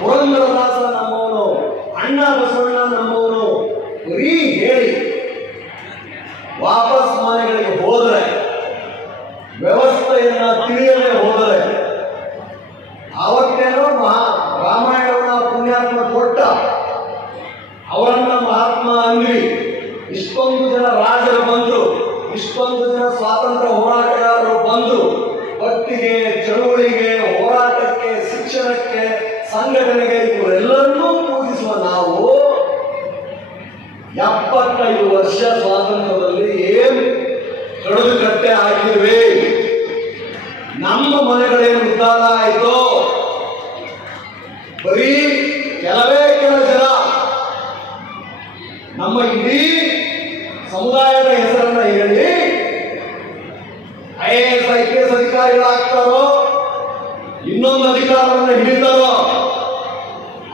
ಪುರಂದರದಾಸ ನಮ್ಮವನು. ಅಣ್ಣ ಬಸವಣ್ಣ ನಮ್ಮವನು. ಬರೀ ಹೇಳಿ. ವಾಪಸ್ ಮನೆಗಳಿಗೆ ಹೋದರೆ, ವ್ಯವಸ್ಥೆಯನ್ನ ತಿಳಿಯದೆ ಹೋದರೆ, ಅವತ್ತೇನೋ ಮಹಾ ರಾಮಾಯಣವನ್ನ ಪುಣ್ಯಾತ್ಮ ಕೊಟ್ಟ ಅವರನ್ನ ಮಹಾತ್ಮ ಅಂದ್ರಿ ಇಷ್ಟೊಂದು ಜನ ಭಕ್ತಿಗೆ ಚಳುವಳಿಗೆ, ಹೋರಾಟಕ್ಕೆ, ಶಿಕ್ಷಣಕ್ಕೆ, ಸಂಘಟನೆಗೆ ಇವರೆಲ್ಲರನ್ನೂ ಪೂಜಿಸುವ ನಾವು ಎಪ್ಪತ್ತೈದು ವರ್ಷ ಸ್ವಾತಂತ್ರ್ಯದಲ್ಲಿ ಏನು ಕಡಿದು ಕಟ್ಟೆ ಹಾಕಿದ್ವಿ? ನಮ್ಮ ಮನೆಗಳೇನು ಉದ್ದಾರ ಆಯಿತು? ಬರೀ ಕೆಲವೇ ಕೆಲ ಜನ. ನಮ್ಮ ಇಡೀ ಸಮುದಾಯದ ಹೆಸರನ್ನ ಹೇಳಿ, ಐ ಎಸ್ ಅಧಿಕಾರಿಗಳಾಗ್ತಾರೋ, ಇನ್ನೊಂದು ಅಧಿಕಾರವನ್ನು ಹಿಡಿತಾರೋ,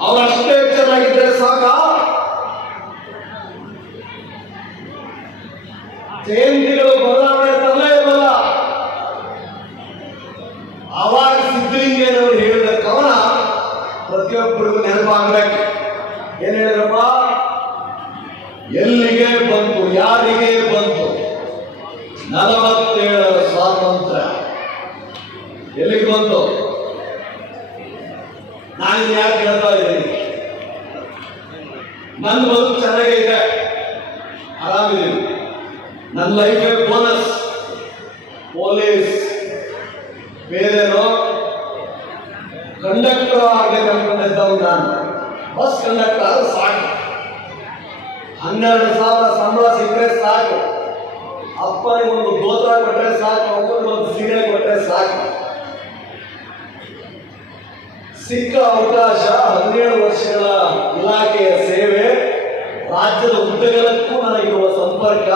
ಅವರಷ್ಟೇ ಎಚ್ಚರಾಗಿದ್ದರೆ ಸಾಕ? ಜಯಂತಿಗಳು ಬದಲಾವಣೆ ತರಲೇ ಇರಲ್ಲ. ಅವಾಗ ಸಿದ್ದಲಿಂಗಯ್ಯನವರು ಹೇಳಿದ ಕವನ ಪ್ರತಿಯೊಬ್ಬರಿಗೂ ನೆನಪಾಗಬೇಕು. ಏನ್ ಹೇಳಿದ್ರಪ್ಪ? ಎಲ್ಲಿಗೆ ಬಂತು, ಯಾರಿಗೆ ಬಂತು? ನಲವತ್ತೇಳರ ಎಲ್ಲಿಗೆ ಬಂತು? ನಾನು ಯಾಕೆ ಹೇಳ್ತಾ ಇದ್ದೀನಿ? ನನ್ನ ಬದುಕು ಚೆನ್ನಾಗಿದೆ ಆರಾಮಿದ್ದೀನಿ. ನನ್ನ ಲೈಫೇ ಬೋನಸ್ ಪೊಲೀಸ್ ಬೇರೆನೋ? ಕಂಡಕ್ಟರ್ ಆಗಬೇಕು ಅನ್ಕೊಂಡಿದ್ದವ್ ನಾನು. ಬಸ್ ಕಂಡಕ್ಟರ್ ಆದ್ರೆ ಸಾಕು. ಹನ್ನೆರಡು ಸಾವಿರ ಸಂಬಳ ಸಿಕ್ಕರೆ ಸಾಕು. ಅಪ್ಪನಿಗೆ ಒಂದು ದೋತ್ರ ಕೊಟ್ಟರೆ ಸಾಕು ಅಪ್ಪನಿಗೆ ಒಂದು ಸೀರೆ ಕೊಟ್ಟರೆ ಸಾಕು. ಸಿಕ್ಕ ಅವಕಾಶ ಹದಿನೇಳು ವರ್ಷಗಳ ಇಲಾಖೆಯ ಸೇವೆ. ರಾಜ್ಯದ ಉದ್ದಗಲಕ್ಕೂ ನನಗಿರುವ ಸಂಪರ್ಕ.